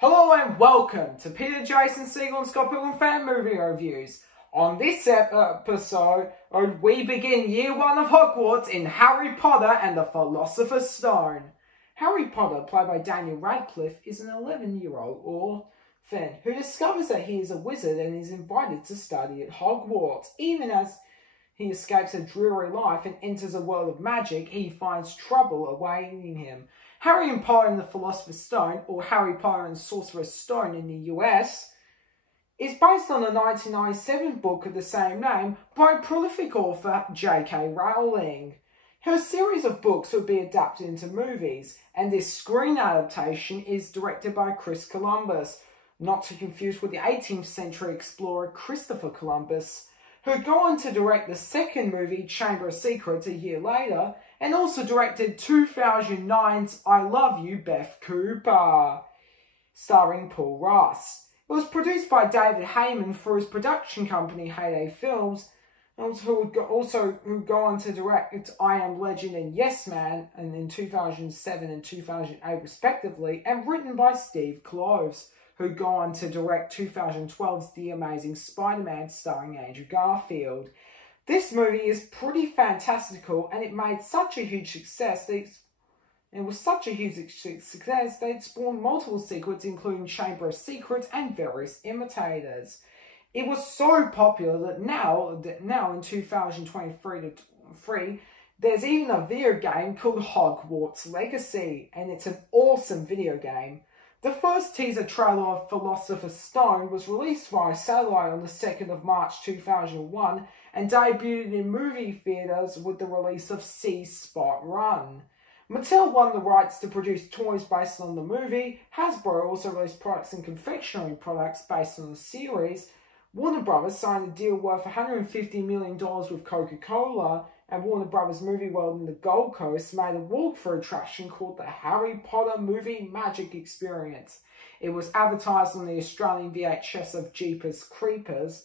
Hello and welcome to Peter, Jason, Siegel and Scott Pilgrim fan movie reviews. On this episode, we begin year 1 of Hogwarts in Harry Potter and the Philosopher's Stone. Harry Potter, played by Daniel Radcliffe, is an 11-year-old orphan who discovers that he is a wizard and is invited to study at Hogwarts. Even as he escapes a dreary life and enters a world of magic, he finds trouble awaiting him. Harry Potter and the Philosopher's Stone, or Harry Potter and Sorcerer's Stone in the US, is based on a 1997 book of the same name by prolific author J.K. Rowling. Her series of books would be adapted into movies, and this screen adaptation is directed by Chris Columbus, not to confuse with the 18th century explorer Christopher Columbus, who would go on to direct the second movie, Chamber of Secrets, a year later, and also directed 2009's I Love You, Beth Cooper, starring Paul Russ. It was produced by David Heyman for his production company, Heyday Films, who would go on to direct I Am Legend and Yes Man in 2007 and 2008 respectively, and written by Steve Kloves, who go on to direct 2012's The Amazing Spider-Man starring Andrew Garfield. This movie is pretty fantastical, and it made such a huge success that it spawned multiple sequels, including Chamber of Secrets and various imitators. It was so popular that now in 2023, there's even a video game called Hogwarts Legacy, and it's an awesome video game. The first teaser trailer of Philosopher's Stone was released via satellite on the 2nd of March 2001 and debuted in movie theatres with the release of Sea Spot Run. Mattel won the rights to produce toys based on the movie. Hasbro also released products and confectionery products based on the series. Warner Brothers signed a deal worth $150 million with Coca-Cola, and Warner Brothers Movie World in the Gold Coast made a walkthrough attraction called the Harry Potter Movie Magic Experience. It was advertised on the Australian VHS of Jeepers Creepers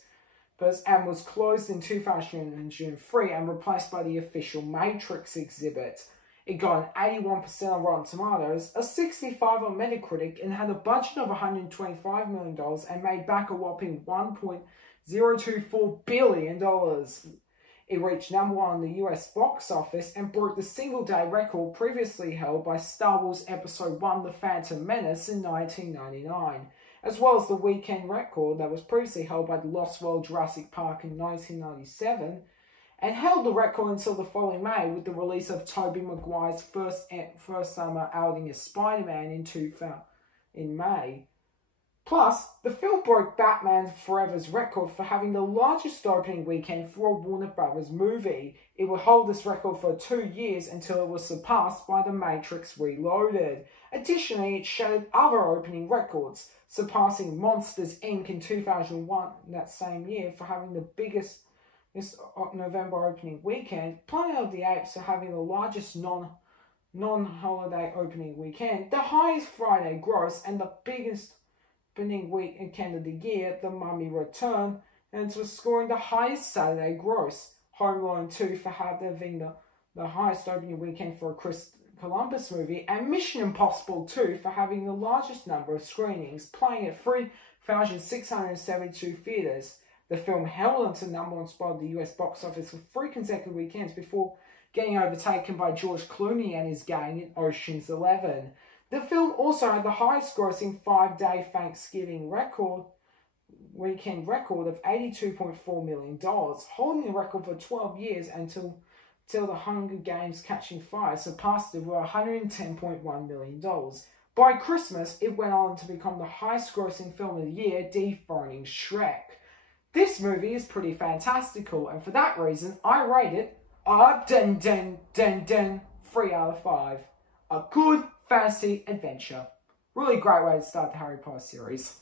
and was closed in 2003 and replaced by the official Matrix exhibit. It got an 81% on Rotten Tomatoes, a 65 on Metacritic, and had a budget of $125 million and made back a whopping $1.024 billion. It reached number 1 on the US box office and broke the single-day record previously held by Star Wars Episode 1 The Phantom Menace in 1999, as well as the weekend record that was previously held by the Lost World Jurassic Park in 1997, and held the record until the following May with the release of Tobey Maguire's first summer outing as Spider-Man in May. Plus, the film broke Batman Forever's record for having the largest opening weekend for a Warner Brothers movie. It would hold this record for 2 years until it was surpassed by The Matrix Reloaded. Additionally, it shattered other opening records, surpassing Monsters, Inc. in 2001 that same year for having the biggest November opening weekend, Planet of the Apes for having the largest non-holiday opening weekend, the highest Friday gross, and the biggest opening weekend of the year, The Mummy Return, and for scoring the highest Saturday gross. Home Alone 2 for having the highest opening weekend for a Chris Columbus movie, and Mission Impossible 2 for having the largest number of screenings, playing at 3,672 theatres. The film held onto number 1 spot of the US box office for 3 consecutive weekends before getting overtaken by George Clooney and his gang in Ocean's 11. The film also had the highest grossing 5-day Thanksgiving weekend record of $82.4 million, holding the record for 12 years until The Hunger Games Catching Fire surpassed it with $110.1 million. By Christmas, it went on to become the highest grossing film of the year, dethroning Shrek. This movie is pretty fantastical, and for that reason, I rate it a 3 out of 5. A good fantasy adventure. Really great way to start the Harry Potter series.